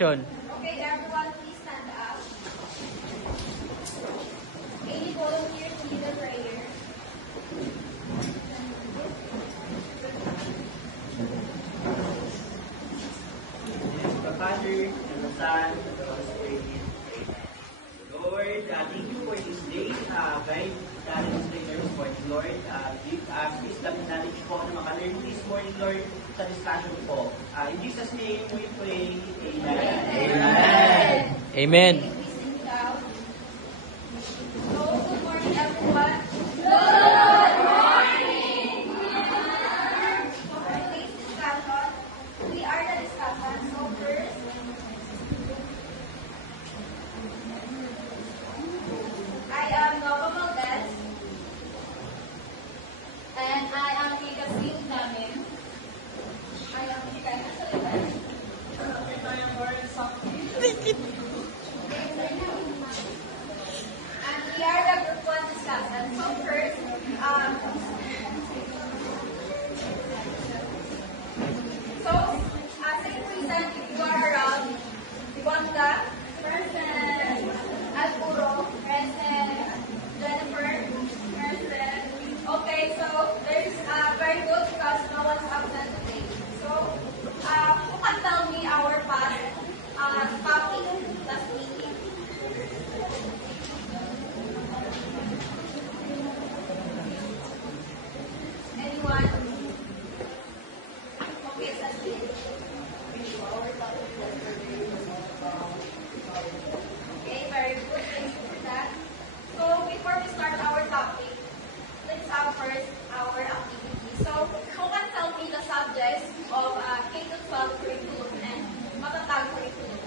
John. Okay, everyone, please stand up. Any volunteers lead a prayer? The Father, and the Son, and the Holy Spirit. Amen. Lord, thank you for this day. Guide this leaders for Lord. Please damit natin po na maka-learn this morning, Lord, sa discussion po. In Jesus' name we pray. Amen. Amen. Amen. Please sit down. So, good morning, everyone. For today's discussion, we are the discussion. So, first, I am Nova Valdez, and I am the Kasing namin. I am Kaya Saliban. And we are the group one discussion. So first, same reason if you are around, Iwanda, present, Alpuro, present, Jennifer, present. Okay, so there's very good because no one's absent today. So, who can tell me our past topic last meeting? Anyone? Okay, that's it. Okay, very good. Thank you for that. So, before we start our topic, let's have first our activity. So, who can tell me the subjects of K-12 curriculum and matatag curriculum?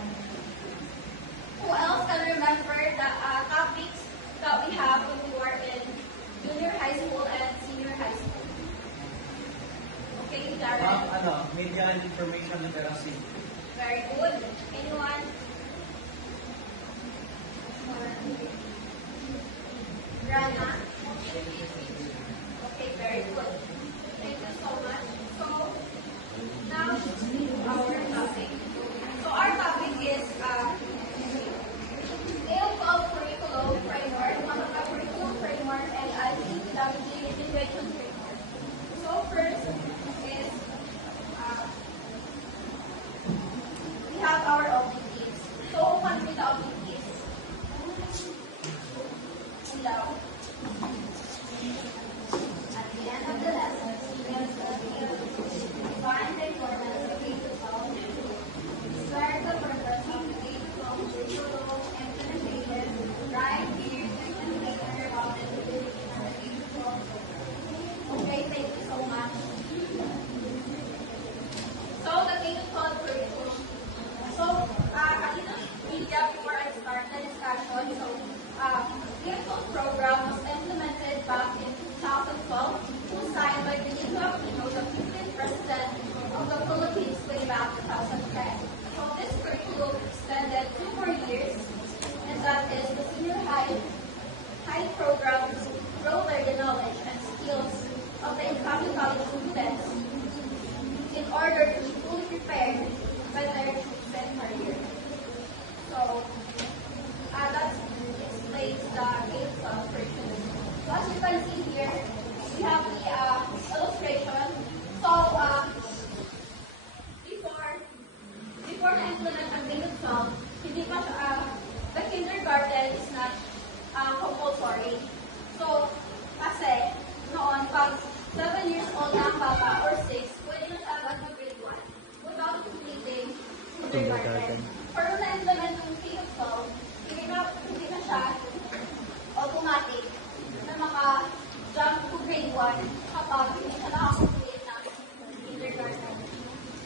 Who else can remember the topics that we have when we were in junior high school and senior high school? Okay, Darren. Media and Information Literacy. Very good. Anyone? Rana? Okay, very good. Thank you so much. So, now our topic. So, our topic is AO12 Curriculum Framework, Mamaka Curriculum Framework, and ICWG Integration Framework. So, first is we have our objectives. So, who can read the objectives? Hello. At the end of the lesson, students will be able to define the importance of K-12, describe the purpose of the K-12 curriculum implementation, write here, and later about the ability of the K-12 program. Okay, thank you so much. So, the K-12 curriculum. So, a little recap before I start the discussion. So, K-12 program was implemented back in 2012, signed by Benito Aquino, the 15th President of the Philippines, way back 2010. So, this curriculum extended 2 more years, and that is the senior high programs further the knowledge and skills of the incoming college students in order to be fully prepared by their chosen career. So, that explains the K-12 curriculum. So, as you can see here, we have the illustration. So, before na-implement ang K-12, hindi pa the kindergarten is not compulsory. So, kasi noon, pag 7 years old na ang bata or 6, pwede na agad mag-grade 1 without completing kindergarten. Pero na-implement ng K-12, hindi na siya automatic na maka-jump to grade 1 kapag hindi siya nakakomplete ng kindergarten.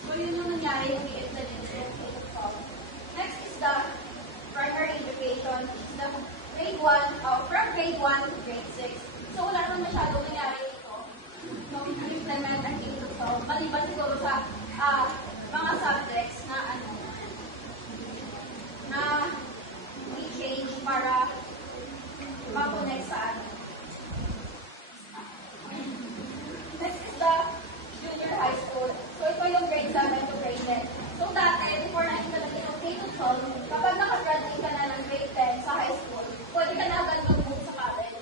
So, yun yung nangyari yung i-implement ng K-12. Next is the primary education. It's the grade 1, from grade 1 to grade 6. So, wala naman masyadong nangyari dito nung i-implement ang K-12. Maliban siguro sa mga subjects na i-change para ma-connect sa ano. 12, kapag nakagraduate ka na ng grade 10 sa high school, pwede ka na agad mag-move sa college.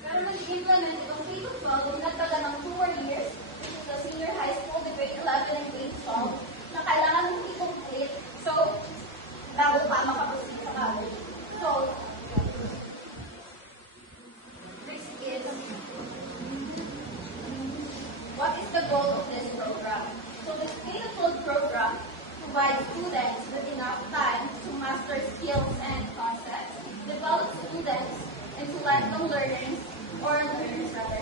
Pero nag-implement itong K-12, nagtaga ng 2 more years, which is the senior high school, the grade 11 and grade 12, na kailangan mong i-complete. So, bago pa makaproceed sa college. So, this is, what is the goal of this program? So, the K-12 program provides students with enough time to master skills and concepts, develop students into lifelong learners,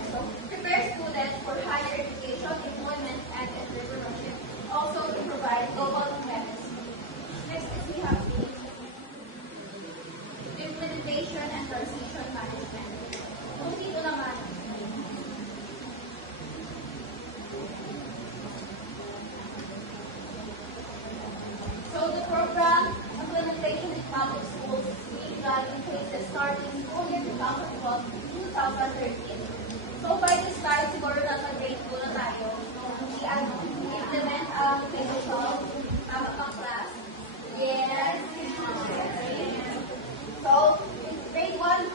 so prepare students for higher education, employment, and entrepreneurship. Also, to provide global awareness. Next is we have the implementation and transition management. Kung dito naman, so the program implementation in public schools is being done in phases starting school year 2012 to 2013. So by this time, siguro nasa grade 2 na tayo. I-implement ang K-12, tama pang class. Yes. So, in grade 1,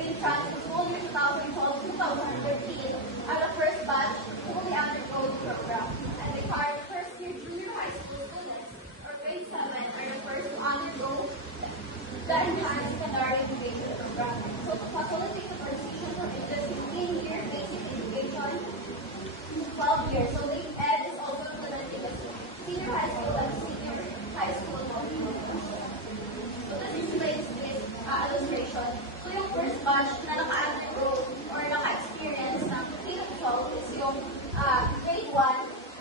in school year 2012-2013, are the first batch fully undergo the program. And the first year junior high school students, or grade 7, are the first to undergo the enhanced secondary education program. So, to facilitate the transition from the 16-year basic education to 12 years. So, the ED is also implementing the senior high school and senior high school program. So, this displays this illustration. So, yung first batch na naka-undergo or naka-experience ng K-12 is yung grade 1,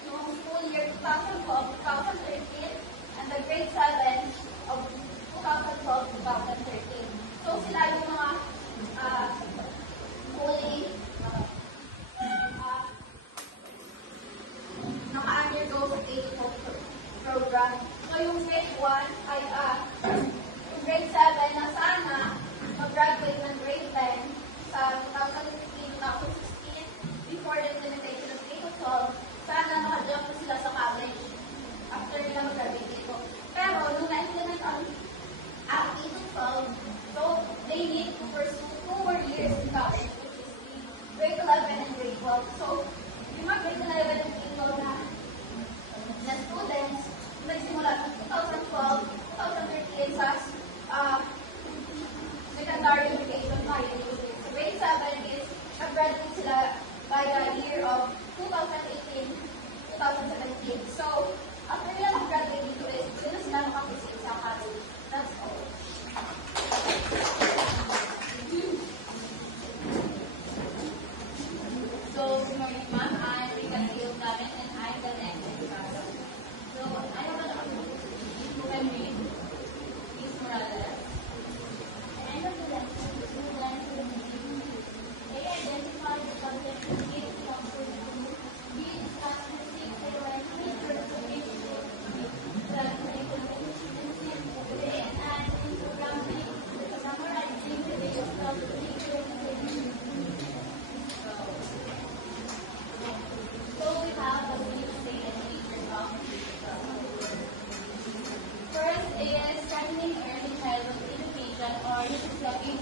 yung school year 2012-2013, and the grade 7 of 2012-2013. So, sila yung mga fully naka-undergo sa K-12 program. So, yung grade 1 ay yung grade 7 na sana mag-graduate ng grade 10 sa 2015-2016 before the implementation of K-12, sana nakajump na sila sa college after nila mag-graduate dito. Pero, nung na-implement ang K-12, so they need to pursue 2 more years in college, which is the grade 11 and grade 12. So, yung mga grade 11 and grade 12 na students, nagsimula ng 2012, 2013 sa secondary education by university. So, grade 7 is nag-graduate sila by the year of 2018, 2017. So, after nila mag-graduate dito is, sila sila makaproceed sa college. That's all. So, good morning, ma'am. I'm Rika Gil Clement, and I'm the next educator. So, I have an opportunity to read Miss Morales. And of the lesson, students will they identify the subject and give counsel to be discussed with the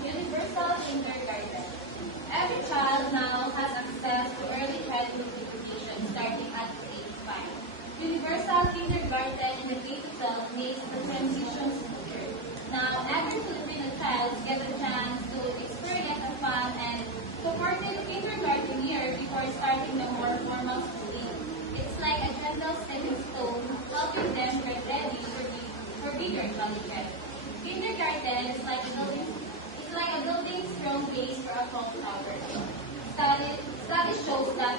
Universal kindergarten. Every child now has access to early childhood education starting at age 5. Universal kindergarten in the K-12 makes the transition smoother. Now, every Filipino child gets a chance to experience a fun and supportive kindergarten year before starting the more formal schooling. It's like a gentle stepping stone, helping them get ready for bigger challenges. Kindergarten is like a building strong base for a tall tower. Study shows that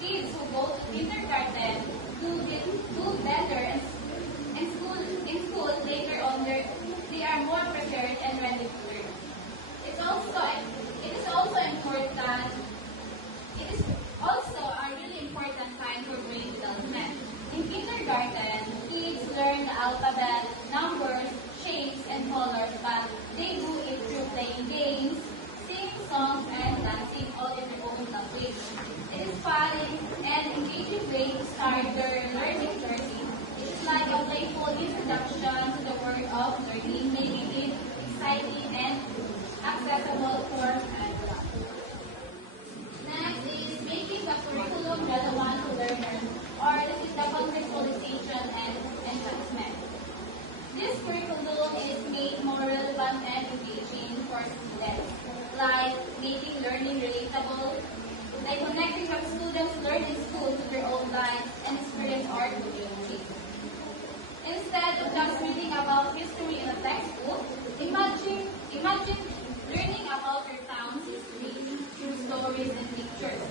kids who go to kindergarten do better in school later on. They are more prepared and ready to learn. It is also important. It is also a really important time for brain development. In kindergarten, kids learn the alphabet, numbers, shapes, and colors, but they do it through playing games, singing songs, and dancing all in their own language. It is fun and engaging way to start their learning journey. It is like form and block. Next is making the curriculum relevant to learners, or this is the contextualization and enhancement. This curriculum is made more relevant and engaging for students, like making learning relatable, like connecting the students learn in school to their own lives and experience or community. Instead of just reading about history in a textbook, imagine learning about your town's history through stories and pictures.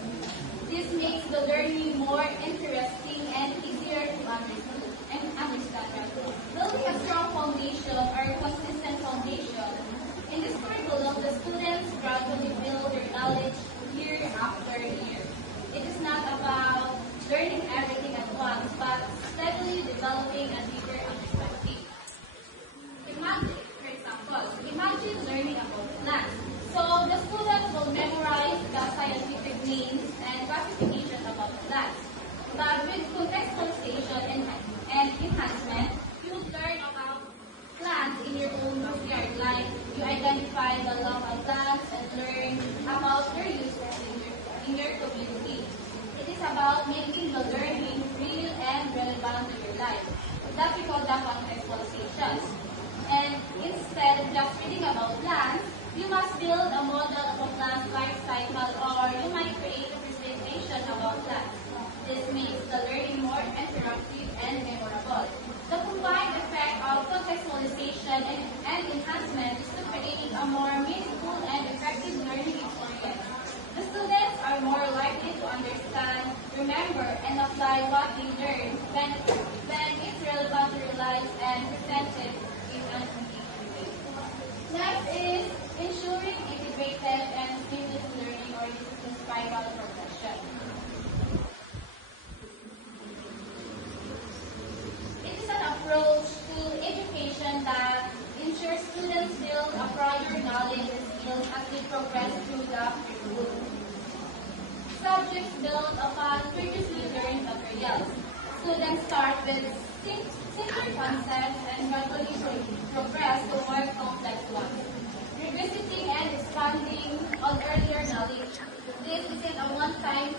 This makes the learning more interesting and easier to understand. Building a strong foundation or a consistent foundation. In this curriculum, the students gradually build their knowledge year after year. It is not about learning everything at once, but steadily developing a deeper understanding. Imagine learning about plants. So the students will memorize the scientific names and classification about plants. But with contextualization and enhancement, you learn about plants in your own backyard. Like you identify the local plants and learn about their uses in your community. It is about making the learning real and relevant to your life. That we call the contextualization. And instead of just reading about plants, you must build a model of a plant's life cycle, or you might create a presentation about plants. This makes the learning more interactive and memorable. The combined effect of contextualization and enhancement is to create a more meaningful and effective learning experience. The students are more likely to understand, remember, and apply what they learn when it's relevant to their lives and presented in an engaging way. Next is ensuring integrated and seamless learning, or this is the spiral progression. It is an approach to education that ensures students build a prior knowledge and skills as they progress through the curriculum. Subjects build upon previously learned materials. Students start with simple concepts and gradually progress to more complex ones, revisiting and expanding on earlier knowledge. This isn't a one-time,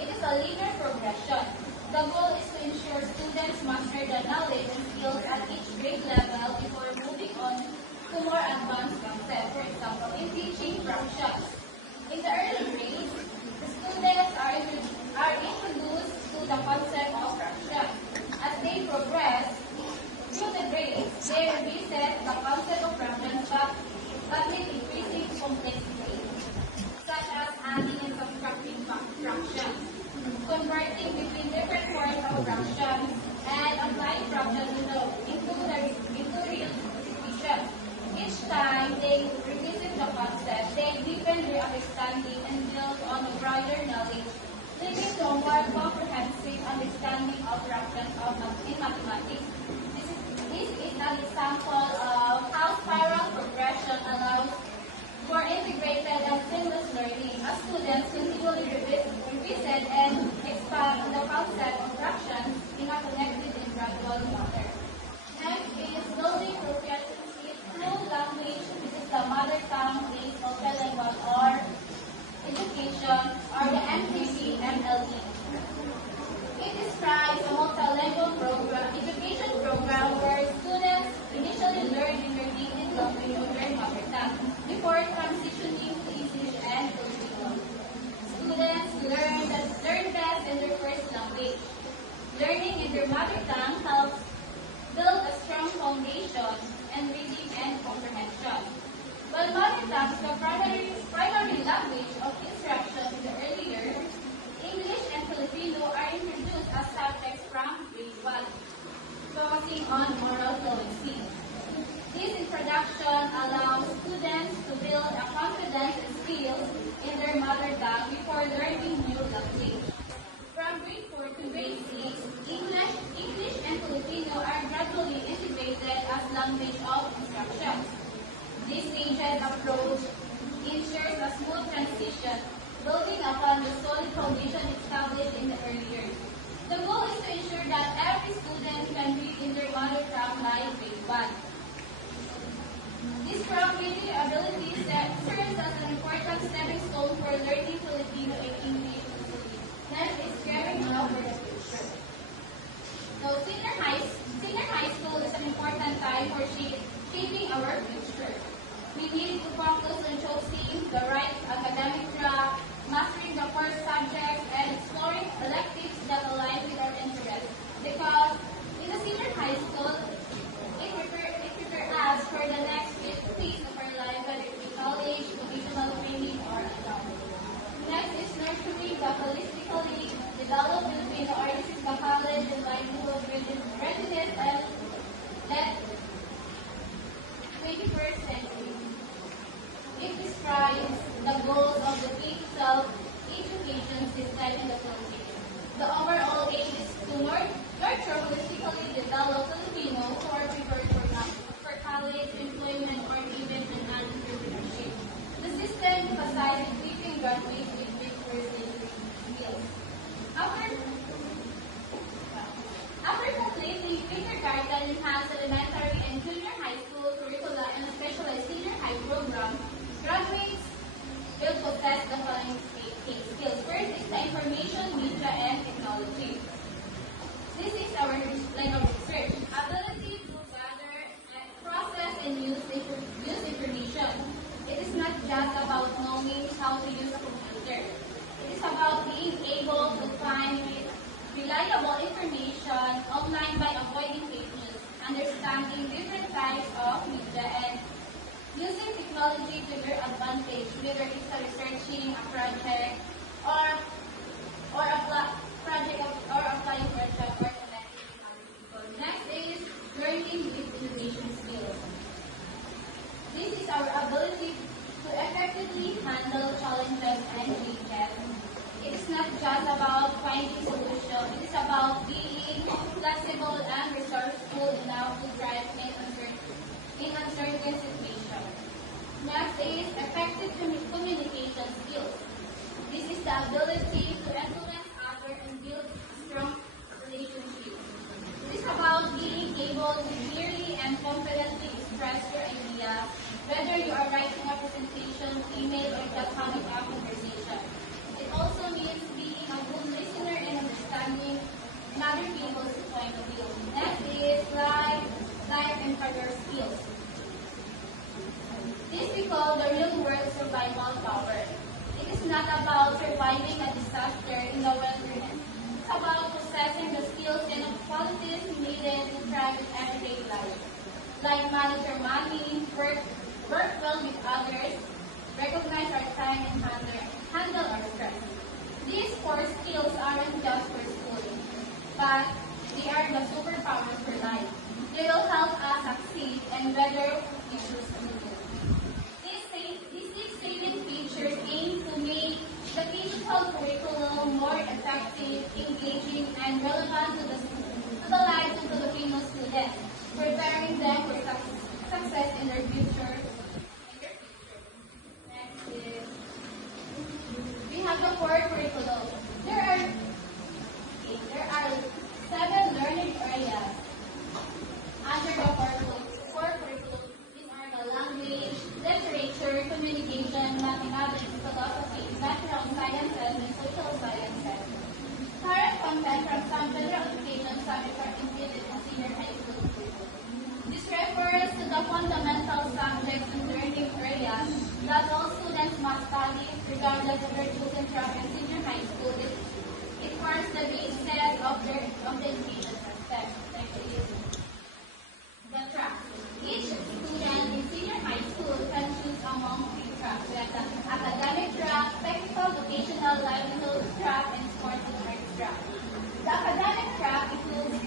it is a linear progression. The goal is to ensure students master the knowledge and skills at each grade level before moving on to more advanced concepts. For example, in teaching fractions. In the early grades, the students are introduced to the concept of fractions. As they progress through the grades, they revisit the concept of fractions but with increasing complexity, such as adding and subtracting fractions, converting between different forms of fractions, and applying fractions into real equations. Each time they revisit the concept, they deepen their understanding and build on a broader knowledge, leading to a more comprehensive understanding of fractions in mathematics. This is an example of how spiral progression allows for integrated and seamless learning as students continually revisit and expand on the concept of fractions in a connected and gradual manner. Next is building proficiency through language. This is the mother tongue based multilingual or education, or the MTC-MLE. It describes a multilingual education program where students initially learn in their native language or their mother tongue before transitioning to English and Filipino. Students learn best in their first language. Learning in their mother tongue helps build a strong foundation in reading and comprehension. While mother tongue is the primary language of instruction in the early years, English and Filipino are introduced as subjects from grade 1, focusing on oral fluency. This introduction allows students to build a confidence and skills in their mother tongue before learning new language. From grade 4 to grade 6, English and Filipino are gradually integrated as language of instruction. This staged approach ensures a smooth transition, building upon the solid foundation established in the early years. The goal is to ensure that every student can read in their mother tongue by grade 1. This strong reading ability serves as an time for shaping our future. We need to focus on choosing the right academic track, mastering the core subjects, and exploring electives that align with our interests. Because in the senior high school, it prepares us for the next phase of our life, whether it be college, vocational training, or a job. Next is nurturing the holistically developed Filipino artists by college and livelihood readiness and 21st century. It describes the goals of the K-12 education system in the Philippines. The overall aim is to nurture holistically developed Filipinos who are prepared for college, employment, or even an entrepreneurship. The system emphasizes equipping graduates with first century skills. After completing kindergarten, enhanced elementary and junior high school curricula, and a specialized senior high program, graduates will possess the following skills. First is the information, media, and technology. This is our line of research. Ability to gather, process, and use information. It is not just about knowing how to use a computer. It is about being able to find reliable information online by avoiding fake news, understanding different types of media, and using technology to your advantage, whether it's researching a project or applying for a job or connecting with other people. Next is learning with innovation skills. This is our ability to effectively handle challenges and changes. It is not just about finding solutions. It is about being flexible and resourceful enough to thrive in uncertain situations. Next is effective communication skills. This is the ability to influence others and build strong relationships. It is about being able to clearly and confidently express your ideas, whether you are writing a presentation, email, or just having a conversation. It also means being a good listener and understanding other people's point of view. Next is life and career skills. This we call the real world survival power. It is not about surviving a disaster in the wilderness. It's about possessing the skills and qualities needed to thrive in everyday life, like manage your money, work well with others, recognize our time, and handle our stress. These four skills aren't just for schooling, but they are the superpowers for life. They will help us succeed and whether we choose to do. These six salient features aim to make the K-12 curriculum more effective, engaging, and relevant to the lives of Filipino students, preparing them for success in their future. Next is, we have the core curriculum. There are 7 learning areas under the core curriculum. These are the language, literature, communication, mathematics, philosophy, background sciences, and social sciences. Current content from some general education subjects are included in senior high school curriculum. This refers to the fundamental subjects and learning areas that all students must study regardless of their chosen track in senior high school. It forms the basis of the education system. Next is the track. Each student in senior high school can choose among 3 tracks. We have the academic track, technical, vocational, livelihood track, and sports and arts track. The academic track includes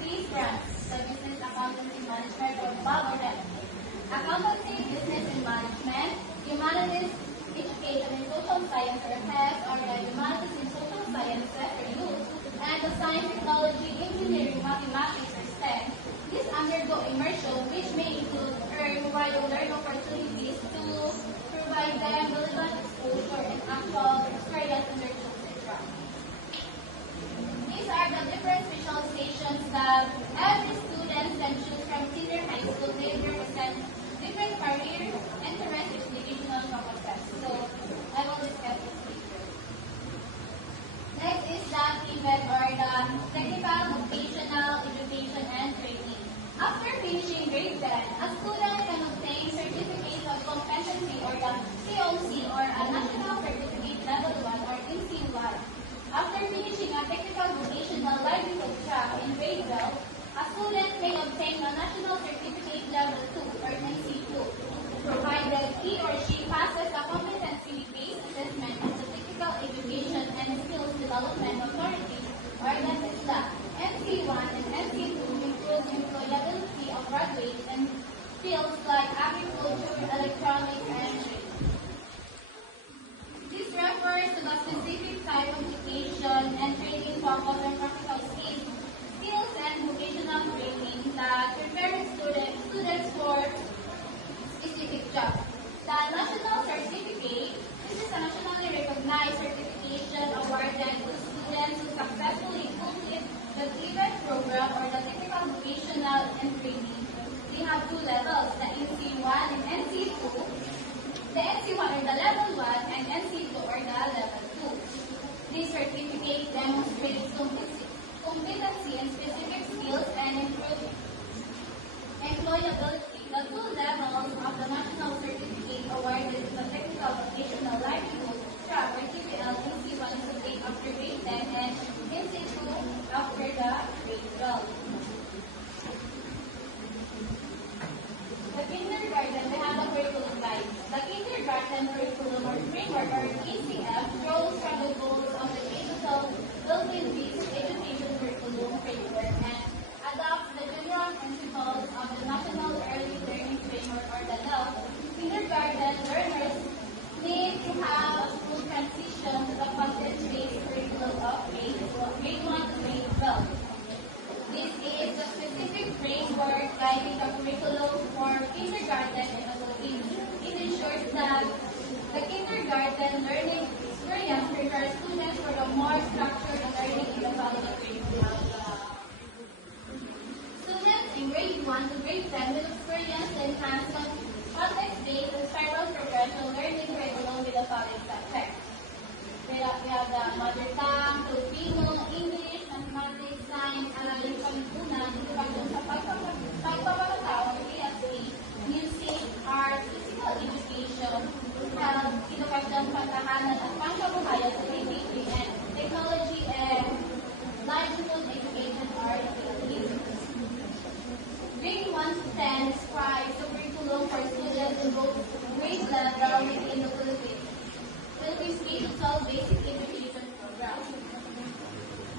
3 strands: the business, accountancy, management, or BAG. Accountancy, business, and management, humanities, education, and social science, or HES, or the humanities and social sciences, or youth, and the science, technology, engineering, mathematics, or STEM. These undergo immersion, which may include while learn opportunities to provide them relevant exposure and actual experience in their chosen track. These are the different specializations that every student can choose from senior high school. They levels, the NC1 and NC2. The NC1 are the level 1 and NC2 are the level 2. This certificate demonstrates competency in specific skills and improve employability. The two levels of the National Certificate awarded to the Technical Vocational Livelihood track or TPL NC1 is obtained after grade 10 and NC2 after the grade 12. The kindergarten, they have a curriculum guide. The kindergarten curriculum or framework or ECF draws from the goals of the digital built-in-based education curriculum framework and adopts the general principles of the National Early Learning Framework or the NELF. Kindergarten learners need to have a smooth transition to the content-based curriculum of grade 1 to grade 12. This is the specific framework guiding the curriculum for kindergarten in the Philippines. It ensures that the kindergarten learning experience prepares students for the more structured learning in the following grades. Students in grade 1 to grade 10 will experience the enhanced context-based and spiral progression learning curriculum with the following subjects. We have the mother tongue, Filipino, English, mathematics, science, analysis, pamitunan, edukasyon sa pagpapakatao, PSC, music, art, physical education, health, edukasyon, pagtahanan at pangkabuhayan sa PPP, and technology and livelihood education are PLE. Grade 1 to 10 describes the curriculum for students in both grade level within the Philippines K-12 basic education program.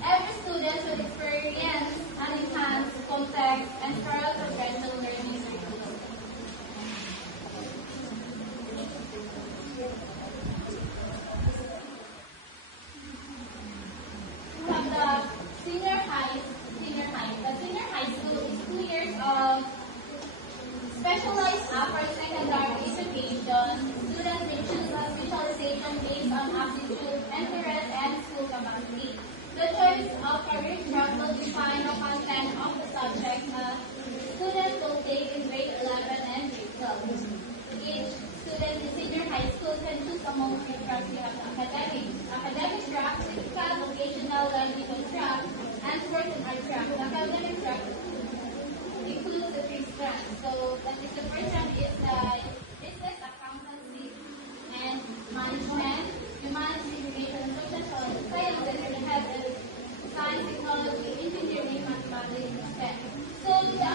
Every student will experience an enhanced context and spiral progression learning curriculum. We have the senior high. The senior high school is 2 years of specialized upper secondary education. Students may choose a specialization based on aptitude, interest, and school capacity. The choice of career track will define the content of the subject students will take in grade 11 and grade 12. Each student in senior high school can choose among three tracks. We have academic track, physical, vocational, livelihood track, and sports and art track. The academic track includes the three strands. So that is the first strand is business, accountancy, and management, humanity, education, social sciences, and health, and science, technology, engineering, mathematics, and STEM. So the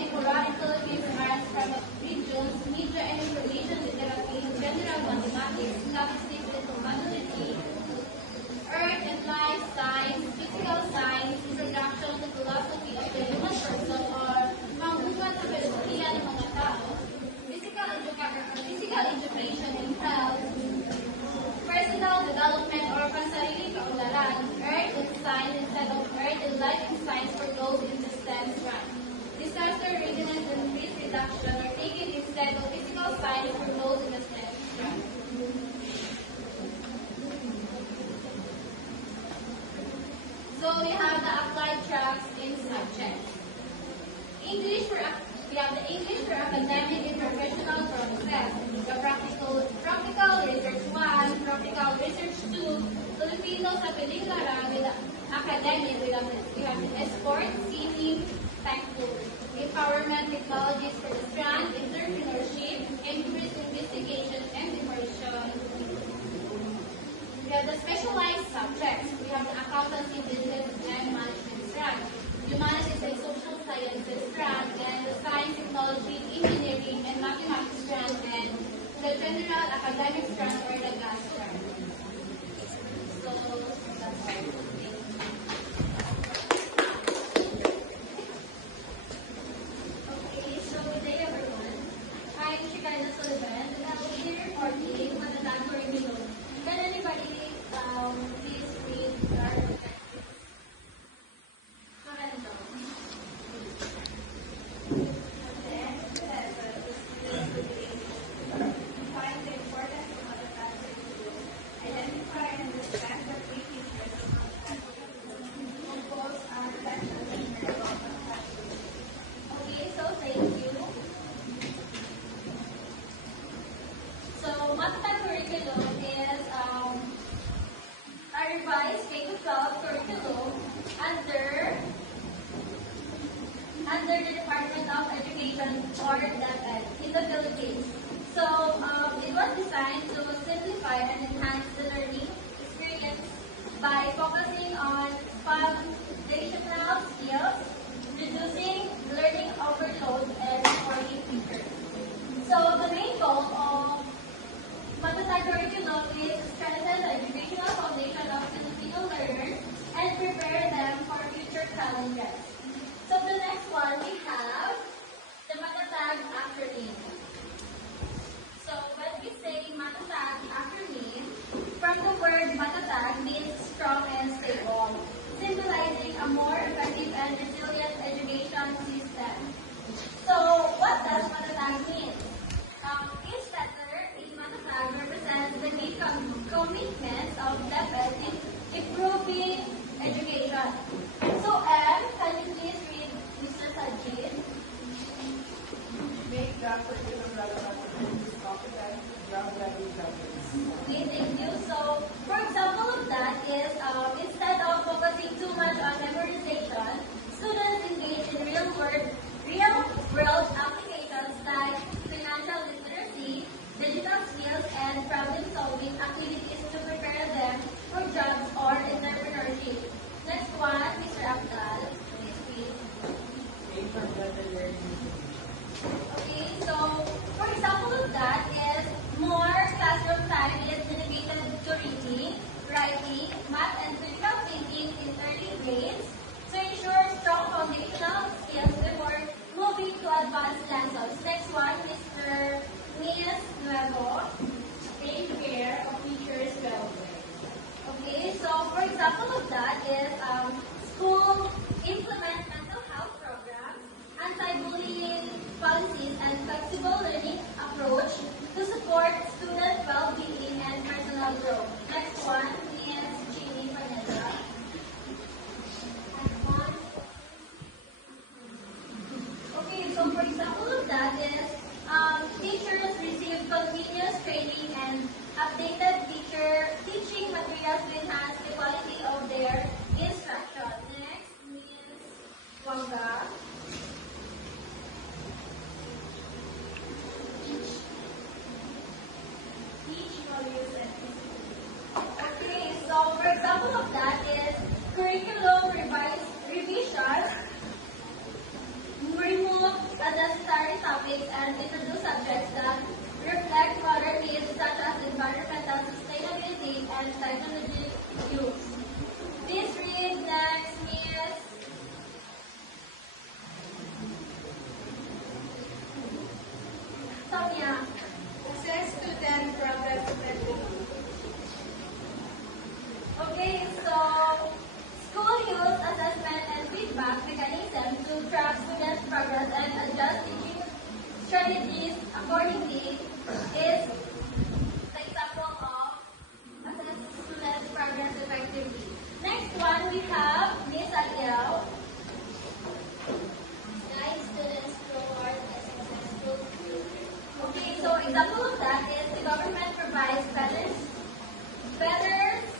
the Quranic Philippines ranks from regions, media and information literacy, general mathematics, statistics and probability, earth and life science, physical science, introduction to philosophy of the human person or pangbuhat sa filosofiya ng mga tao, physical education and health, personal development or pansariling kaunlaran, earth and science instead of earth and life and science for those in the STEM strand. Disaster readiness and risk reduction are taken instead of physical science for those in the STEM strand. So we have the applied tracks in subjects. We have the English for academic and professional process, the practical research 1, practical research 2, Filipino sa Pilinglara with academic, we have sports, singing, tech tools, empowerment technologies for the strand, entrepreneurship, increased investigation and immersion. We have the specialized subjects. We have the accountancy, business, and management strand, humanities and social sciences strand, and the science, technology, engineering, and mathematics strand, and the general academic strand or the GAS strand. So, that's all. Okay, so good day everyone. I'm Shikarna Sullivan, and I will be reporting on the Danbury below. Can anybody please read our Maganda. Find the importance of other factors to identify and understand the key features of compose our attention and development factors. Okay, so thank you. So, Matata curriculum is a revised K-12 curriculum under the Department of Education or DepEd in the Philippines. So, it was designed to simplify and enhance the learning experience by focusing on foundational skills, reducing learning overload, and supporting teachers. So, the main goal of Matata curriculum is to strengthen the educational foundation of Filipino learners and prepare them for future challenges. So the next one we have the Matatag acronym. So when we say Matatag acronym, from the word Matatag means strong and stable, symbolizing a more effective and resilient education system. So what does Matatag mean? Each letter in Matatag represents the key commitments of DepEd in improving education. So M, can you please read Mr. Sajid? Make the curriculum relevant and competent ground-level levels. Okay, thank you. So, for example of that is, instead of focusing too much on memorization, students engage in real-world applications like financial literacy, digital skills, and problem-solving activities to prepare them for jobs or entrepreneurship. Next one, Mr. Abdal. Please. Make for better learning. Okay, so for example of that is more classroom time is dedicated to reading, writing, math, and critical thinking in early grades to ensure strong foundational skills before moving to advanced lessons. Next one, Mr. Nias Nuevo. Take care of teachers' welfare. Okay, so for example of that is school implement mental health programs, anti-bullying policies, and flexible learning approach to support student well-being and personal growth. Next one is Jeannie Vanessa. Okay, so for example of that is teachers receive continuous training and updated teaching materials to enhance the quality of their instruction. Next is Wanga. Teach values and okay, so for example of that is curriculum revision, remove and introduce subjects that reflect modern needs such as environmental sustainability and technology use. Please read next, Miss Sonia. Assess student progress metric. Okay, so school use assessment and feedback mechanism to track students' progress and adjust teaching strategies accordingly is the example of assess students' progress effectively. Next one we have Miss Ariel. Guide students toward a successful future. Okay, so example of that is the government provides better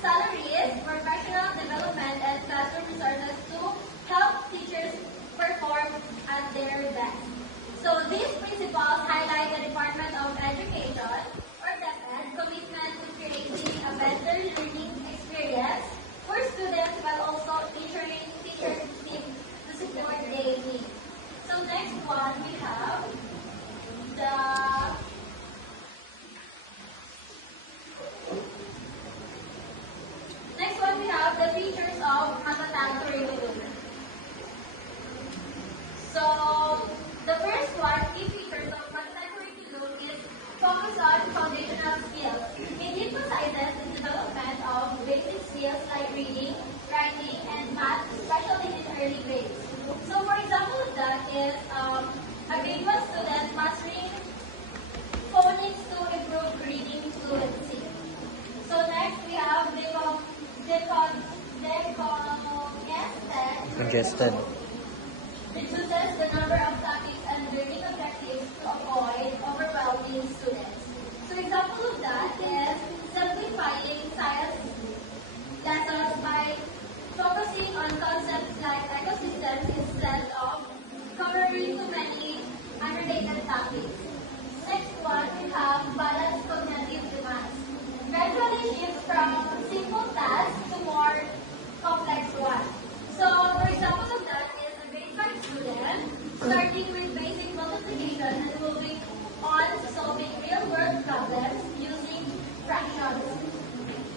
salaries, professional development, and classroom resources to help teachers perform at their best. So these principles highlight the Department of Education, or DepEd, commitment to creating a better learning experience for students while also ensuring teachers team to support their needs. So next one we have the next one we have the features of Hakatan curriculum. So the first one, key features of Hakatan curriculum is focus on foundational skills. It emphasizes the development of basic skills like reading, writing, and math, especially in early grades. So for example of that is a grade 1 student mastering phonics to improve reading fluency. So next we have Congested. reduces the number of topics and learning objectives to avoid overwhelming students. So example of that is simplifying science lessons by focusing on concepts like ecosystems instead of covering too many unrelated topics. Next one, we have balanced cognitive demands. Gradually shift from simple tasks to more complex ones. So, for example of that is a grade 5 student starting with basic multiplication and moving on to solving real-world problems using fractions.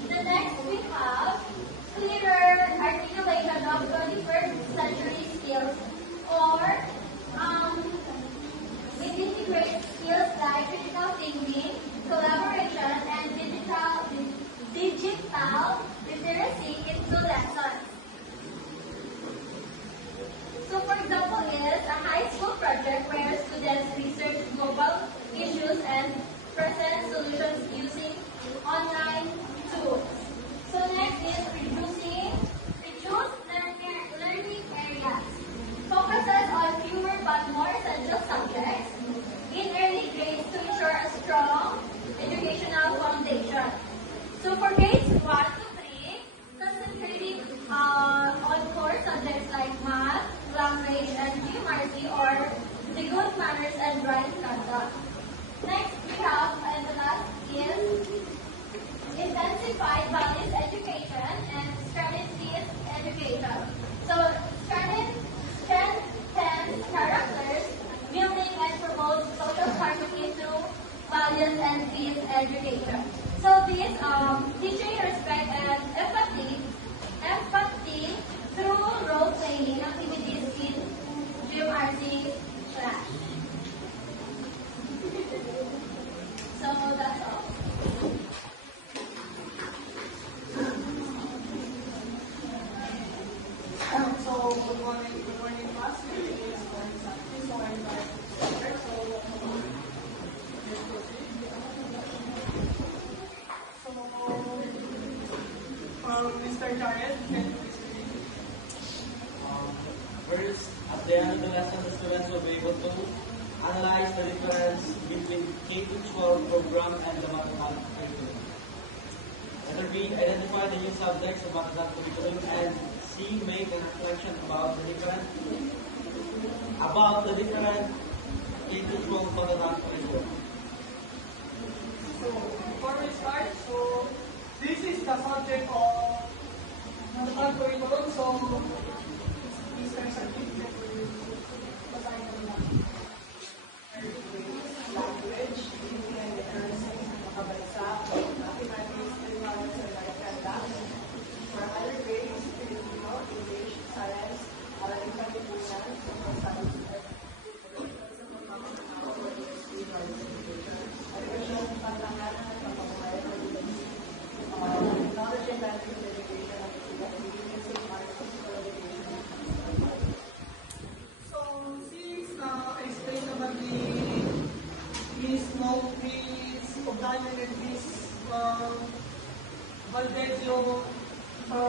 The next we have clearer articulation of 21st century skills, or it integrates skills like critical thinking, collaboration, and digital literacy into lessons. So for example is a high school project where students research global issues and present solutions using online tools. So next is reduce learning areas. Focuses on fewer but more essential subjects in early grades to ensure a strong educational foundation. So for grades 1 to 3, concentrating on core subjects like math, language, and GMRC, or the good manners and right conduct. Next we have, and the last is intensified values education and strategies education. So strengthens characters, building and promotes social harmony through values and peace education. So these teaching respect and empathy through role-playing activities in GMRC class. So that's all. So, good morning class. My name is Warren Sanchez. So, I'm the teacher. So, let's proceed. So, Mr. Jared, can you please read? First, at the end of the lesson, the students will be able to analyze the difference between K-12 program and the mathematics curriculum. Letter B, identify the new subjects of mathematics curriculum, and C, make a reflection about the different K-12 mathematics curriculum. So, before we start, so this is the subject of mathematical curriculum. So, Mr. Sarkis, can you basahin ko lang? namin and Miss Valdez yung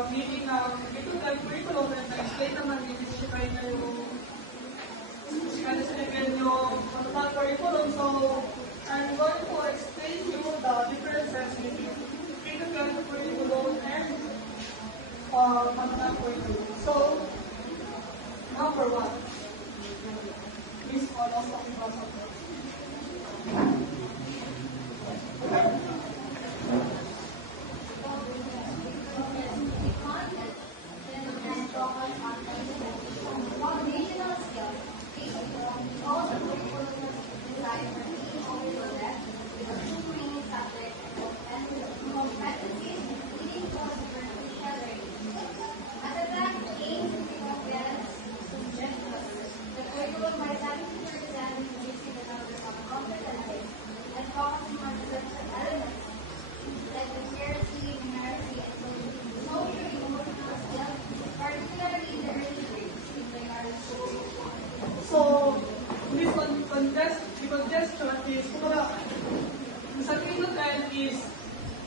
meeting ng ito dahil curriculum and na-explain naman ni Miss Shikay na yung sinigyan yung curriculum. So, I'm going to explain you the differences between kindergarten curriculum and curriculum. So, number one, Miss Olos of Philosophy. So, this congestion is, sa K-10 is,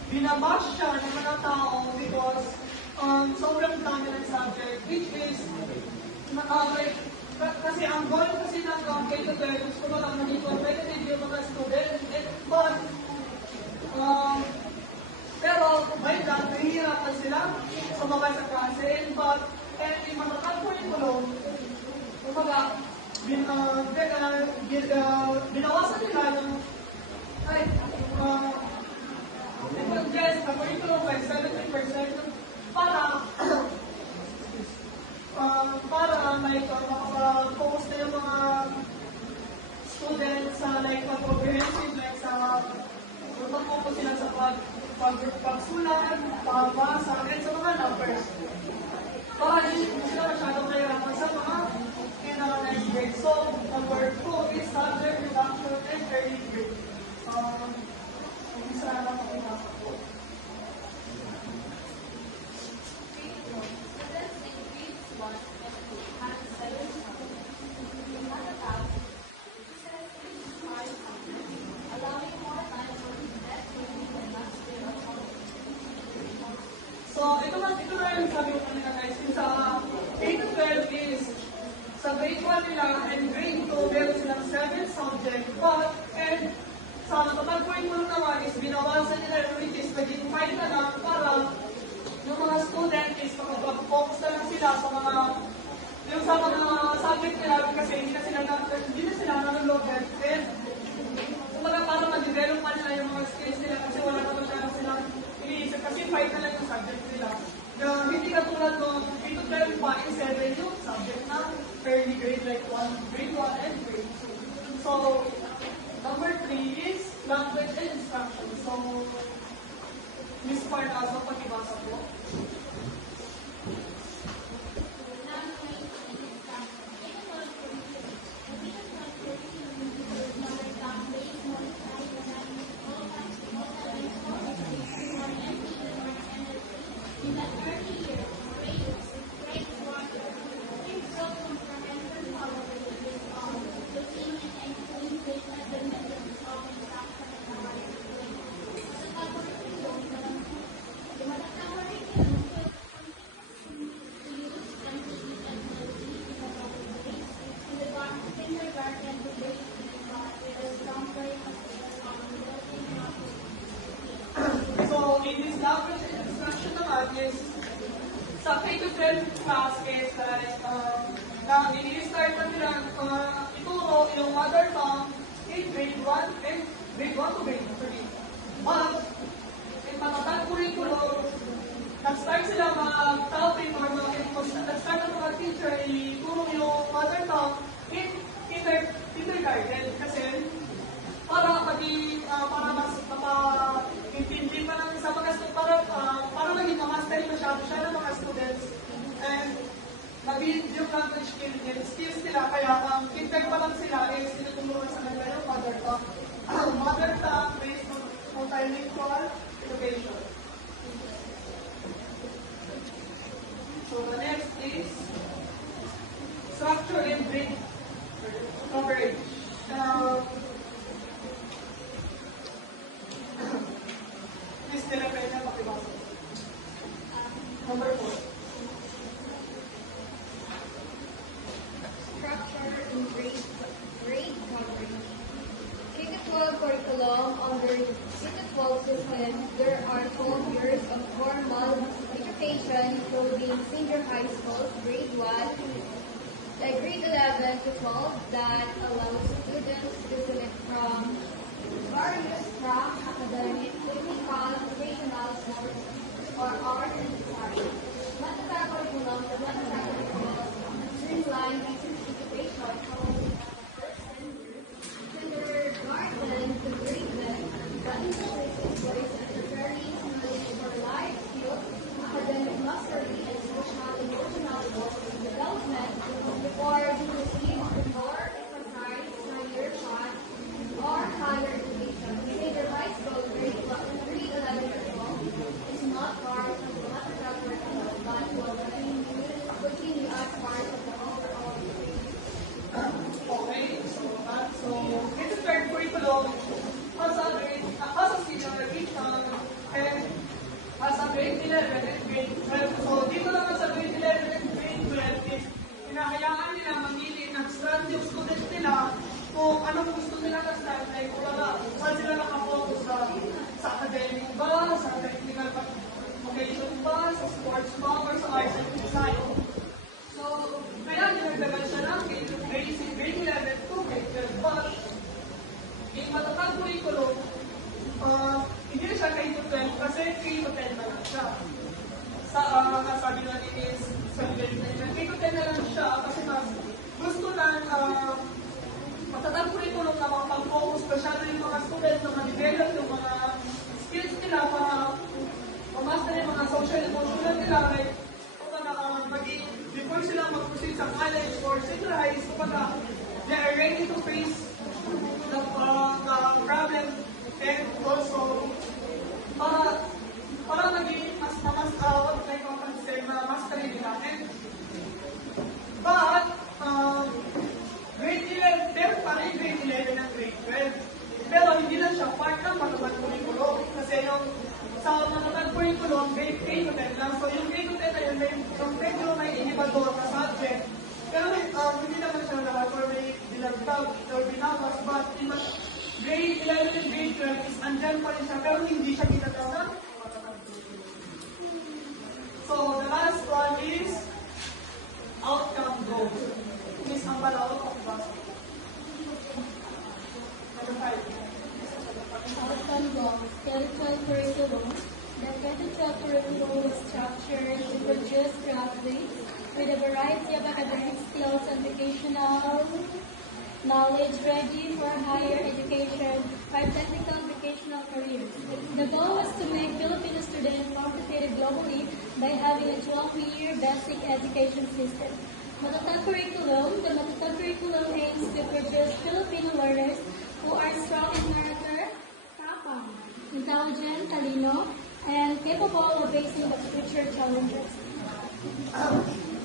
binabash siya ng mga tao because sobrang dami ng subject, which is, kasi ang goal kasi ng K-12 is, maging competitive yung mga student, pero by that, nahihirapan sila sumabay sa klase, and yung mga curriculum, binawasan nila yung just sa curriculum by 70% para maka-focus na yung mga students sa comprehensive, sa mag-focus sila sa pagsulat, pagbasa, and sa mga numbers. Para hindi sila masyadong nahirapan sa mga next grade. So, number 2 is subject reduction and early grade. Isa na lang ako nasa po. So, ito na yung sabi ko kanina guys. Sa K-12 is, sa grade 1 nila and grade 2, meron silang 7 subject. And sa total curriculum naman is binawasan nila which is naging 5 na lang para yung mga student is makapag-focus na lang sila sa mga subject nila kasi hindi na sila nanonood. And kumbaga para ma-develop pa nila yung mga skills nila kasi wala na masyadong silang iniisip kasi 5 na lang yung subject nila. Hindi katulad ng 8 to 12 pa in 7 yung subject na early grade like grade 1 and grade 2. So, number 3 is language and instruction. So, Miss Parnaso, pakibasa po. So, in this language and instruction naman is, sa K-12 class is like, na ini-start na nila ituro yung mother tongue in grade 1 and grade 1 to grade 3. But, in matatag curriculum, nag-start sila mag-topic or nag-start ang mga teacher ituro yung mother tongue in kindergarten kasi para mas mapa-intindi pa lang sa mga students, para maging ma-master masyado siya ng mga students and mag-build yung language skills nila kaya kinder pa lang sila is tinutulungan sa kanila yung mother tongue. Mother tongue based on multilingual education. So the next is structure and grade coverage. 11, there are 12 years of formal education, including senior high school, grade 1, grade 11 to 12, that allows students to select from various tracks, academic, technical, vocational, sports, or art and design. Mata curriculum, the mata curriculum streamline education from kindergarten to grade 10, that integrates voice and preparing knowledge for life skills, academic mastery, and social emotional development. Or you receive more emphasized career path or higher education. Senior high school grade 11 to 12 is not part of the master curriculum, but will continue as part of the overall education. Okay, so this is third curriculum as a senior education and as a grade 11 and grade 12. So dito naman sa grade 11 and grade 12 is hinahayaan nila mamili ng strategy of students nila kung anong gusto nila na strategy, kung saan sila nakafocus sa academic ba, sa technical vocation ba, sa sports ba, or sa arts and design. So, kaya dinagdagan siya ng grade 11 to grade 12. But, yung matatag curriculum, hindi na siya K-12 kasi K-10 na lang siya. Sabi na ni is K-10 na lang siya kasi mas gusto lang matatag curriculum na makapag-focus masyado yung mga students na ma-develop yung mga skills nila para ma-master yung mga social emotional nila. Like, before sila mag-proceed sa college or senior high school, they are ready to face the problem and also para maging mas mastery nila. But grade 11, meron pa rin grade 11 and grade 12. Pero hindi lang siya part ng matatag curriculum. Kasi yung sa matatag curriculum, grade 8 to 10 lang. So yung grade 10 na yun, yung medyo may inibador na subject. Pero hindi naman siya lahat or may dilagdag or binawas. But in grade 11 and grade 12 is andyan pa rin siya, pero hindi siya kinatawag na matatag curriculum. So the last one is outcome goals. Miss ang balawag of basketball. Number 5. Outcome goals, spiritual curriculum. The 2012 curriculum was structured to produce graduates with a variety of academic skills and vocational knowledge ready for higher education or technical vocational careers. The goal was to make Filipino students competitive globally by having a 12-year basic education system. Matatag curriculum. The Matatag curriculum aims to produce Filipino learners who are strong in character, intelligent, talino, and capable of facing the future challenges.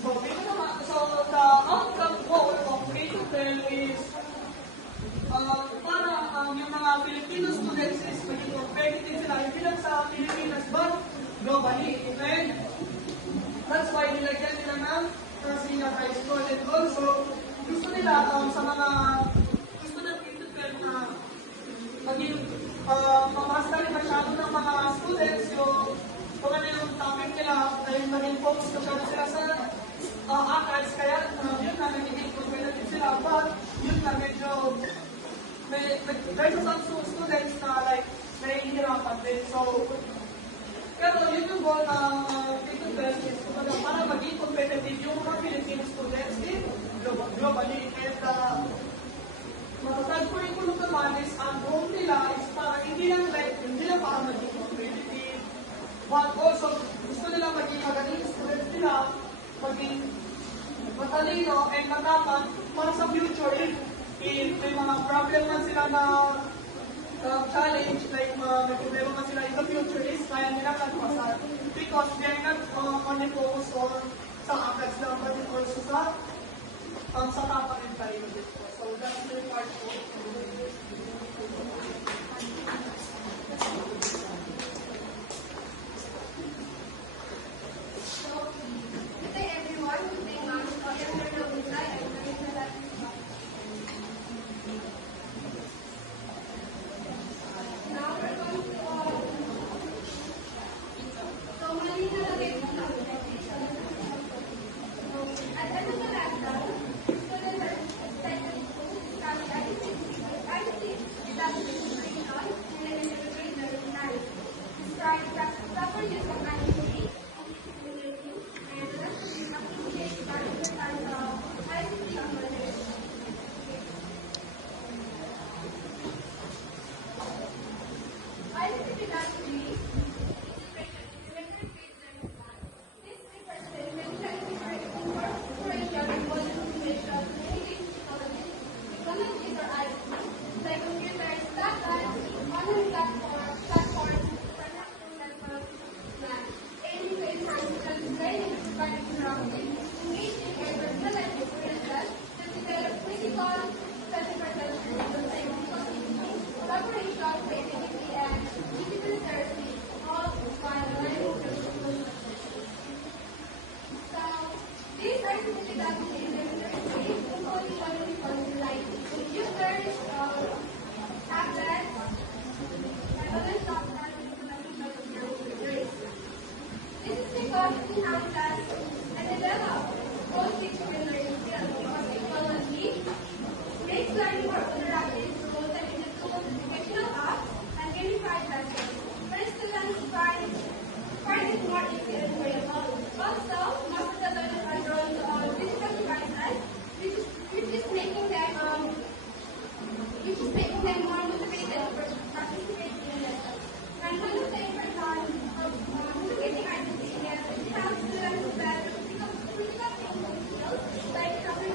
So the outcome goal of K-12 is para yung mga Filipino students is maging competitive sila, hindi lang sa Pilipinas but globally. And that's why nilagyan nila ng senior high school. And also, gusto nila sa mga gusto ng K-12 na maging mamaster masyado ng mga students yung kung ano yung topic nila dahil maging focus masyado sila sa ACADS, kaya yun na nagiging competitive sila. But yun na medyo there's some students na like nahihirapan din. So, pero yun yung goal ng K-12 is para maging competitive yung mga Filipino students in globally. And matatag curriculum naman is ang goal nila is para hindi lang para maging competitive, but also gusto nila maging magaling students nila, maging matalino and matapang para sa future. If may mga problem man sila na challenge, like may problema man sila in the future is kaya nila kalpasan because they are not only focused on sa ACADS lang, but also sa tapang and talino dito. So that's the part of Good day everyone. Good day ma'am. Now we're going to or IT, like computers, tablets, online platforms, perhaps network, aiming to enhance students' learning by interactive, engaging, and personalized experiences that develop critical, self-perception, psychological thinking, collaboration, creativity, and digital literacy, all while learning to improve. So, these are specific applications that are based on only devices like computers, tablets, and other software implemented by computers. This is because it enhances and develops both teaching and learning skills because technology makes learning more interactive through multimedia tools, educational apps, and gamified lessons. For students, find it more easy and enjoyable. Also, most of the learners are drawn to digital devices, which is making them more motivated to participate in lessons. And one of the important motivating items is it helps students develop critical thinking skills like problem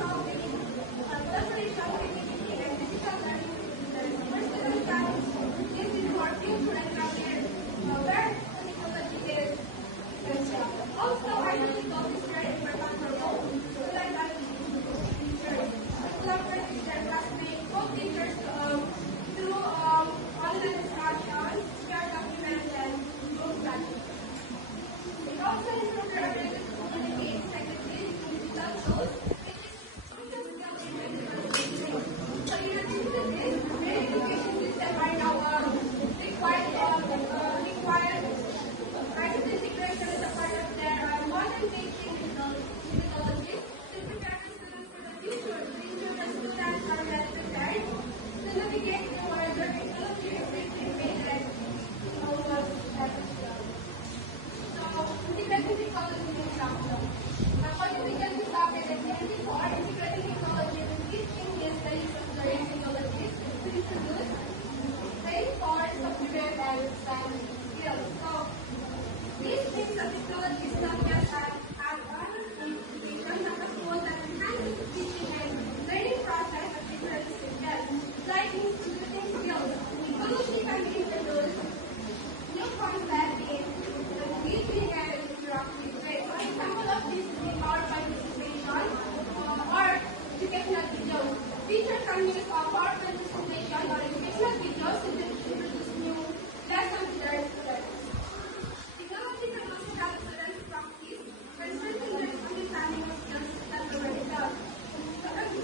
solving, collaboration, creativity, and digital learning. For students that is in more future and career, where technology is essential. Also, I really thought is very important role to learn that teachers. Collaborate with their classmates, both teachers through online instructions, share documents, and group studies. It also improves their ability to communicate effectively in digital tools, which is crucial skill in 21st century. So in addition to this, many education systems are now required IT integration as a part of their modern teaching methodologies to prepare the students for the future. To ensure that students are well prepared to navigate the world where technology is integrated in almost every field. So, integrating technology in instruction. According to Kelly Sacker, that 24, integrating technology in teaching is the use of learning technologies to introduce, reinforce, supplement, and expand skills. So, this means that technology is not just an add-on to education, but a tool that enhances the teaching and learning process of different subjects, like introducing skills. Technology can be introduced new concepts in engaging and interactive ways. An example of this is the PowerPoint presentation or educational videos. Teachers can use PowerPoint presentation or educational videos to introduce new lessons to their students. Technology can also help students practice and strengthen their understanding of skills that already taught.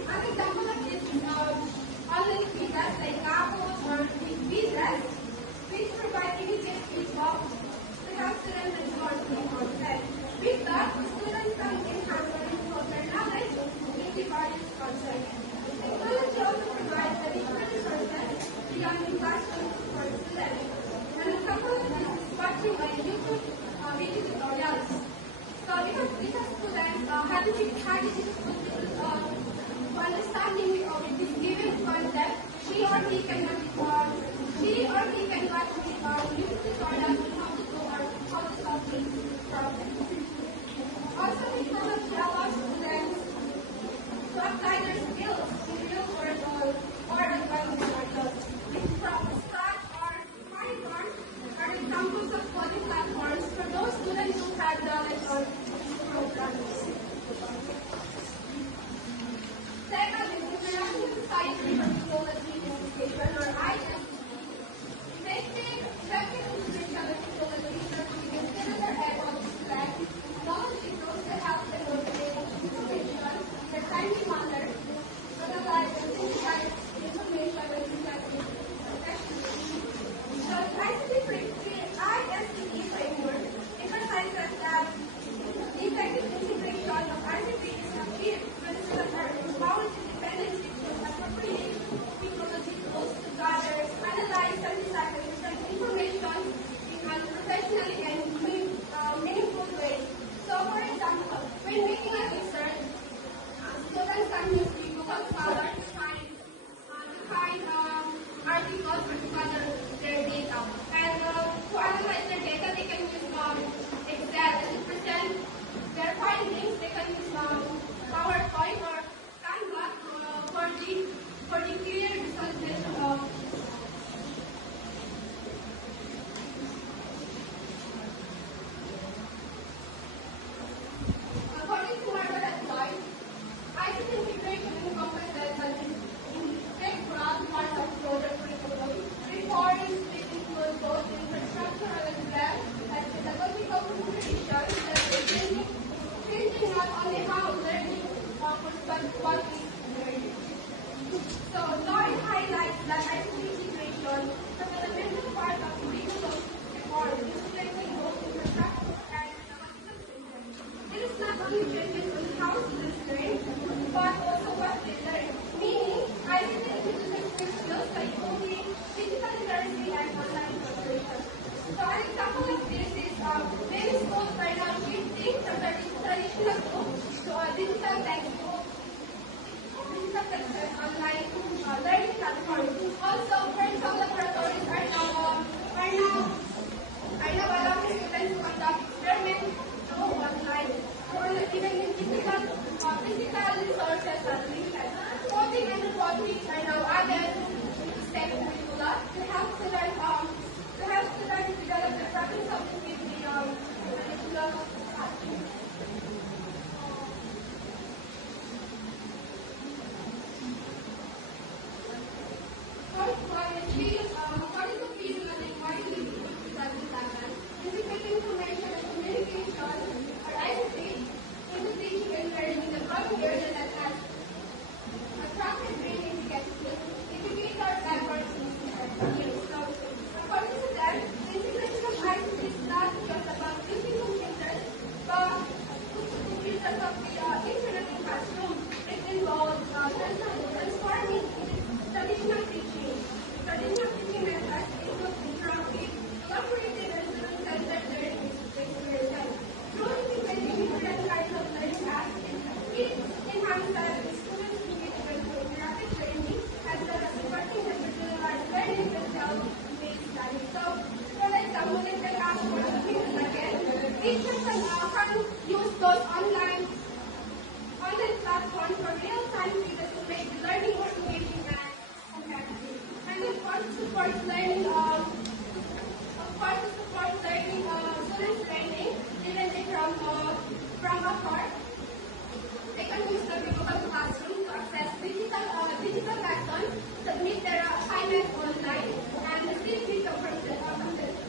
An example of this is online quizzes like Kahoot or Quizzes, which provide immediate feedback to help students explore new concepts. With that, students can enhance or improve their knowledge in the various concepts. Technology also provides additional resources beyond the classroom for students. An example of this is watching YouTube video tutorials. So because students have difficulty understanding with this given concept, she or he can watch YouTube tutorials on how to do or how to solve this problem. Also, technology allows students to apply their skills in real world or advanced scenarios. From Scratch or Python are examples of coding platforms for those students who have knowledge on programs. Second is interaction society for technology in education or IT. for the clear resultant of according to Margaret Lloyd, ICT integration encompasses an integral part of broader curriculum. Reforms which include both infrastructural as well as pedagogical considerations that are changing not only how learning occurs but what is learning. So Lloyd highlights that ICT integration is a fundamental part of curriculum reform to strengthen both infrastructure and pedagogical systems. It is not only changes on how students learn, but also what they learn. Meaning, ICT introduces new skills like coding, digital literacy, and online collaboration. So an example of this is many schools are now shifting from the traditional book to a digital textbook, digital textbook online learning platform. Also, virtual laboratories are now allowing students to conduct experiments through online or even in physical resources as limited. Coding and robotics are now added to STEM curricula to help students develop the problem solving with the traditional classroom. According to Peter and Inquiry 2007, integrating information and communication or ICT into teaching and learning in the coming years that has attracted great educators, educators efforts in recent years. So, according to them, the integration of ICT is not just about using computers, but computers of the internet in classroom. It involves transforming traditional teaching. Traditional teaching methods include interactive, collaborative, and student-centered learning experiences. Through integrating different kinds of learning apps, it enhances students' engagement with interactive learning as well as supporting the personalized learning and self-paced study. So, for example, let's take ask for the again. Teachers can use those online platforms for real-time data to make the learning more engaging and competitive. And of course, to support learning, students' learning, even from afar. They can use the Google Classroom to access digital lessons, submit their assignments online, and receive feedback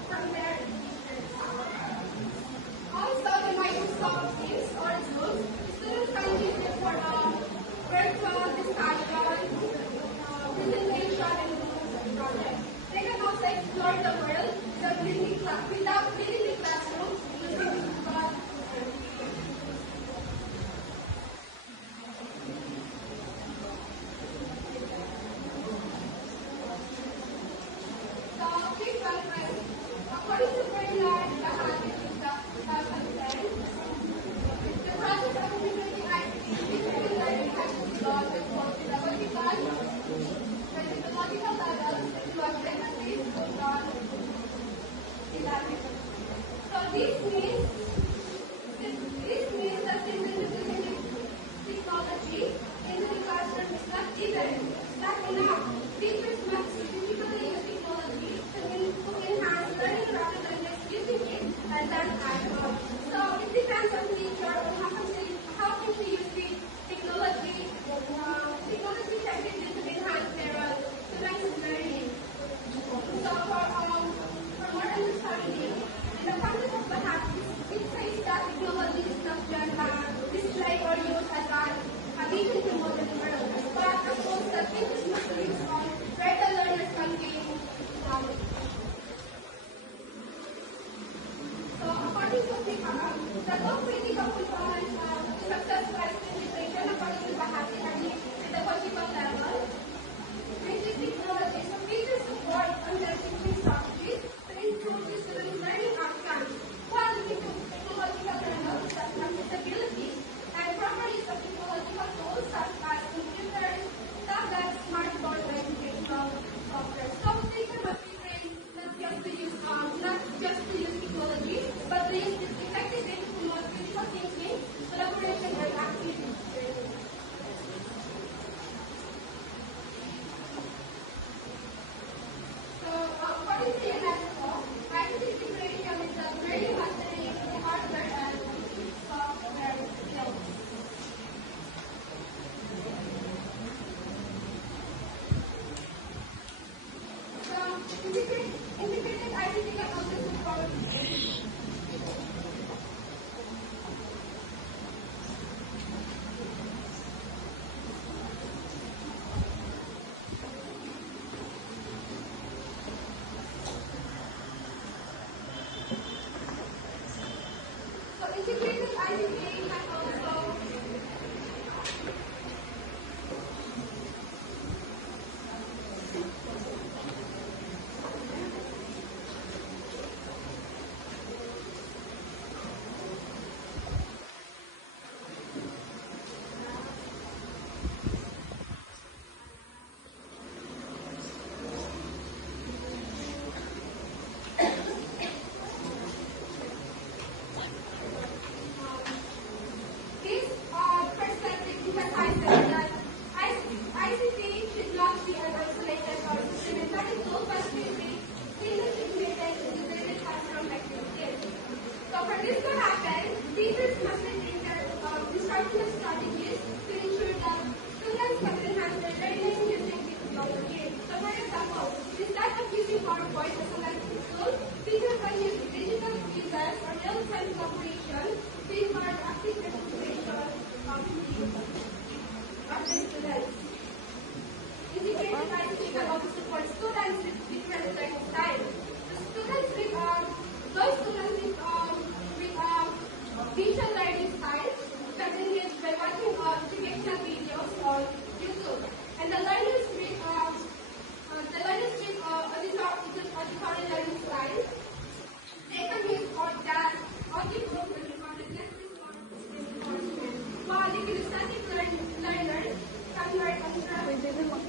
from their teachers. Also, the Microsoft Teams or Zoom, students can use it for virtual discussion, presentation, and projects. They can also explore the world without leaving the classroom using Google. So, please welcome, according to Bernard Bahati in 2010, the process of integrating ICT into learning has evolved at both pedagogical levels to activities on dynamic. So this means that introducing technology into the classroom is not enough. Teachers must strategically use technology to enhance learning rather than just using it as an add-on. So it depends on the teacher on how can she use the technology technically to enhance their students' learning. So for more understanding, in the context of Bahati, it says that technology is not just displayed or used as an addition to modern world, but a tool that teachers must use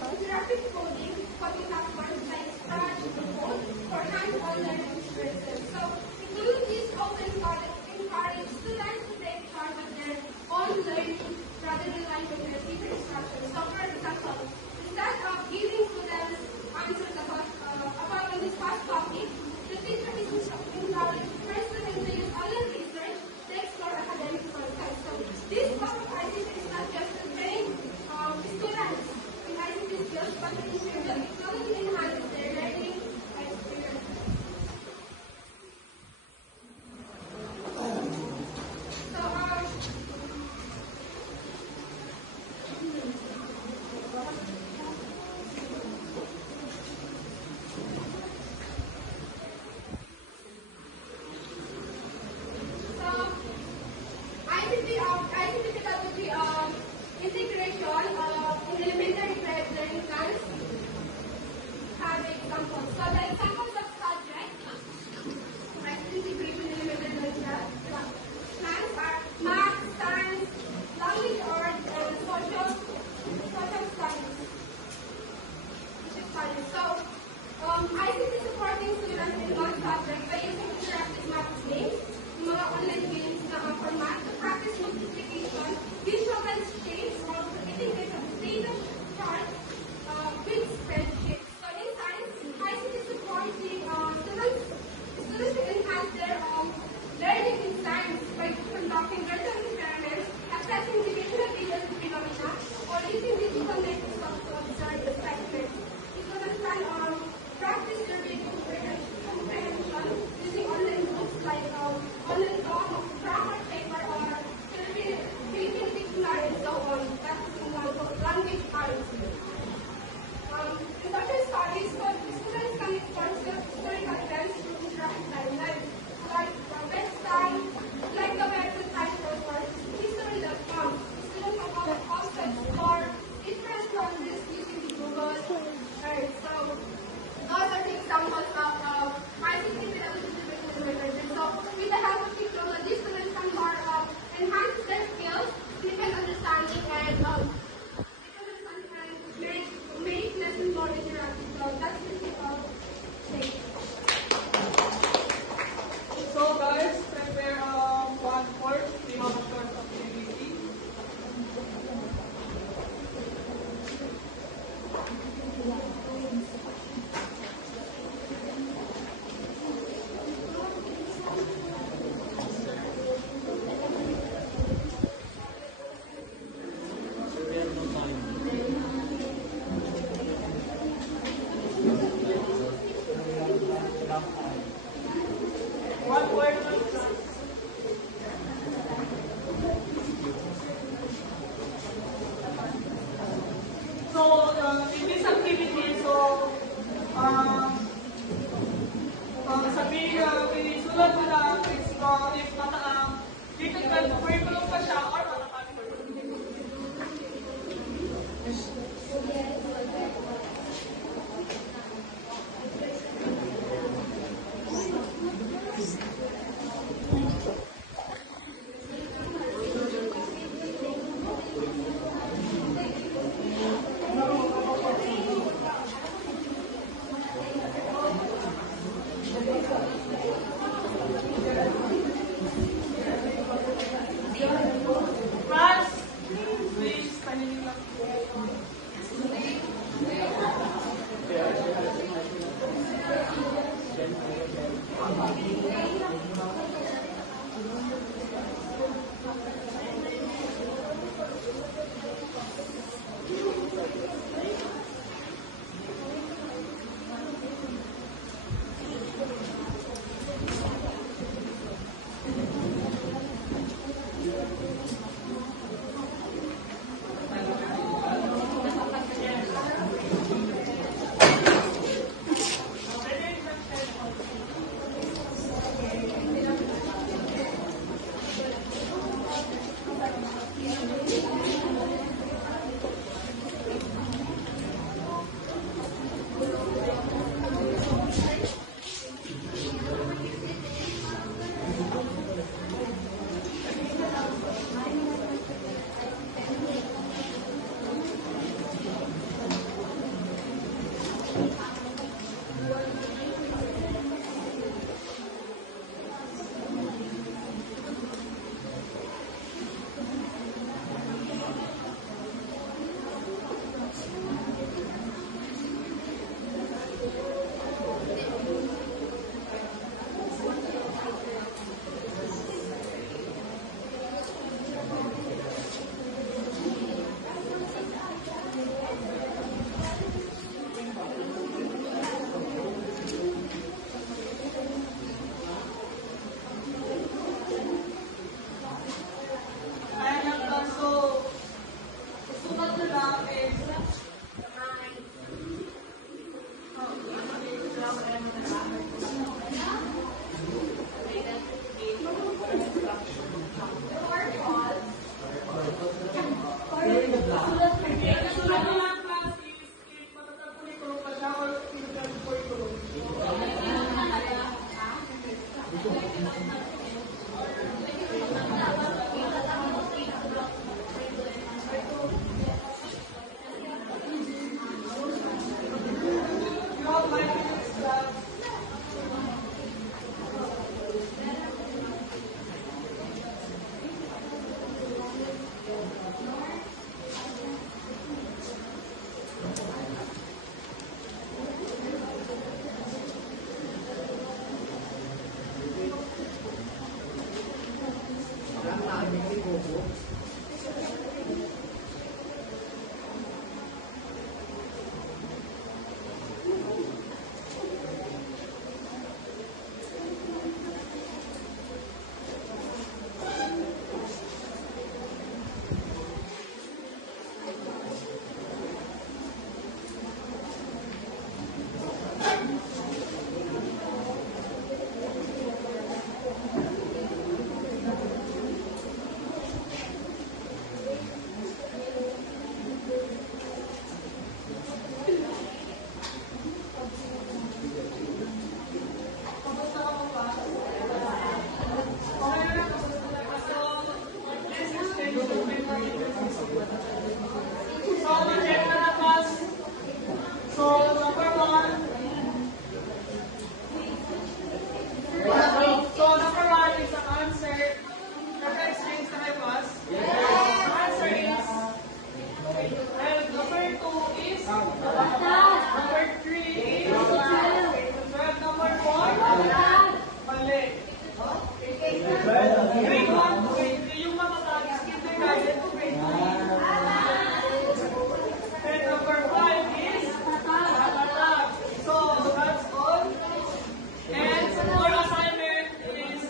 interactive coding, coding platforms like Scratch, Code, for hands-on learning experiences. So, technologies often encourage students to take charge of their own learning rather than relying on their teacher instructions. So, for example, instead of giving students answers about on this past topic, the teacher is encouraged first students to use online research to explore academic content. So, this type of ICT is not just to train students in ICT skills, but to ensure that technology enhances their learning experience. So, ICT pedagogy integration in elementary learning plans have examples. So the examples of subjects ICT integration in elementary learning plans are math, science, language arts, and social studies. So ICT supporting students in one subject by using interactive math games, mga online games na format to practice multiplication, visualize shapes, or creating data charts with spreadsheets. So in science, ICT supports students to enhance their learning in science by conducting random experiments, assessing divisional phenomena, or using digital microscopes to observe the spectrum. Students can practice their reading comprehension using online books like online grammar paper or Philippine dictionary and so on. That's in language arts. In social studies, students can explore historical events through interactive timelines like best time, like the website title for history.com. Students can also explore different countries using the Google Earth. So, those are the examples of ICT pedagogy development. So, with the help of technology, students can more enhance their skills, critical understanding, and make lessons more interactive. So, that's the thing. So guys, prepare 1/4. We have a short activity. We have no time. One word. So in this activity, isulat mo lang if difficult curriculum pa siya or matatakot curriculum. Ayan ang kaso. Susunod na lang is susunod na lang class is if matatag curriculum pa siya or pinagdag curriculum. You have 5 minutes class. Kamusta ka po ba? Okay na lang. So, this is page 2. So, mag-check na na class. So, number 1. So, number 1 is the answer. Naka-exchange na kayo, class? The answer is and number 2 is number 3 is number 4 mali. Grade 1 to grade 3 yung matatag is kindergarten to grade 3. And number 5 is matatag. So that's all. And for assignment is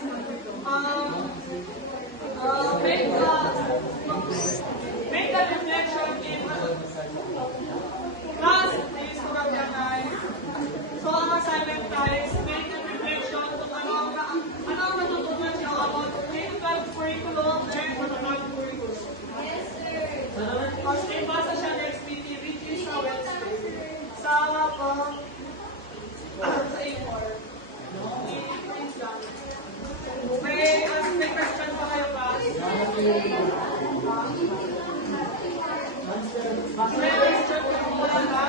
make the reflection in class is kurang-kurang. So ang assignment tayo is make the reflection kung ano ang natutunan siya about clinical curriculum and matatag curriculum. Yes, sir. Tapos ibasa siya next week, which is sa Wednesday. Sa A4. I-print lang. May question pa kayo ba? May question pa kayo ba?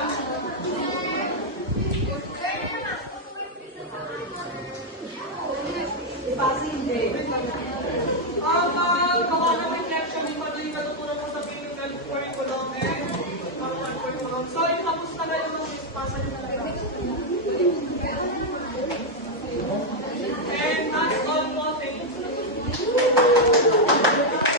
Gawa ng reflection yung ano yung natutunan mo sa clinical curriculum and manual curriculum. So, itapos na kayo ng pasa nyo na lang. And that's all po. Thank you.